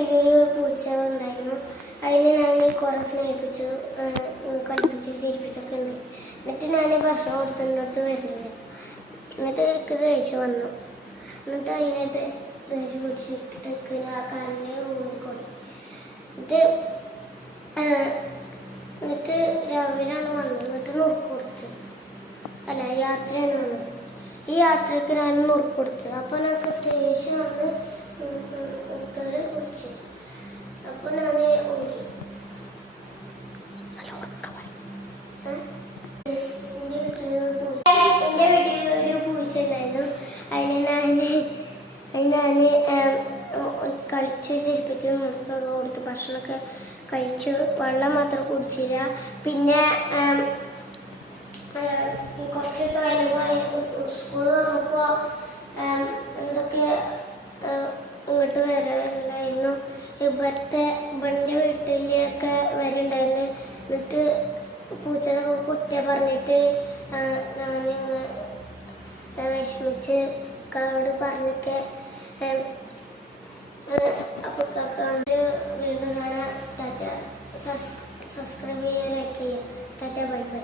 വീട്ടിലൊരു പൂച്ച ഉണ്ടായിരുന്നു. അതിനെ ഞാൻ കുറച്ച് സ്നേഹിപ്പിച്ചു, കളിപ്പിച്ചു, ചിരിപ്പിച്ചൊക്കെ ഉണ്ട്. എന്നിട്ട് ഞാൻ ഭക്ഷണം കൊടുത്തിട്ട് വരുന്നില്ല. എന്നിട്ട് എനിക്ക് ദേഷ്യം വന്നു. എന്നിട്ട് അതിനകത്ത് ദേഷ്യം പിടിച്ചിട്ട് ആ കാലിനെ ഊന്നിക്കൊടി. എന്നിട്ട് രാവിലെയാണ് വന്നത്. എന്നിട്ട് നുറുക്ക് കൊടുത്തു. അല്ല, യാത്രയാണ് വന്നത്. ഈ യാത്രയ്ക്ക് ഞാൻ നുറുക്ക് കൊടുത്തു. അപ്പോൾ എനിക്ക് ദേഷ്യം വന്ന് കുടിച്ചു. അപ്പോൾ ഞാൻ ഓടി. എൻ്റെ വീട്ടിൽ ഒരു പൂച്ച ഉണ്ടായിരുന്നു. ഞാൻ കളിച്ച് ചിരിപ്പിച്ച് മുറുക്കൊക്കെ കൊടുത്ത് ഭക്ഷണമൊക്കെ കഴിച്ചു. വെള്ളം മാത്രം കുടിച്ചില്ല. പിന്നെ കുറച്ച് ദിവസം കഴിഞ്ഞപ്പോൾ സ്കൂൾ തുറന്നപ്പോൾ എന്തൊക്കെ ഇങ്ങോട്ട് വരാറുണ്ടായിരുന്നു. ഇവിടുത്തെ വീട്ടിലൊക്കെ വരുന്നുണ്ടായിരുന്നു. എന്നിട്ട് പൂച്ചനൊക്കെ കുറ്റം പറഞ്ഞിട്ട് ഞാൻ വിഷമിച്ച് കാട് പറഞ്ഞൊക്കെ. അപ്പോൾ കാക്കാണ്ട് വീണ്ടും കാണാൻ. ടാറ്റ. സബ്സ്ക്രൈബ് ചെയ്യാൻ, ലൈക്ക് ചെയ്യുക. Tata, bye bye.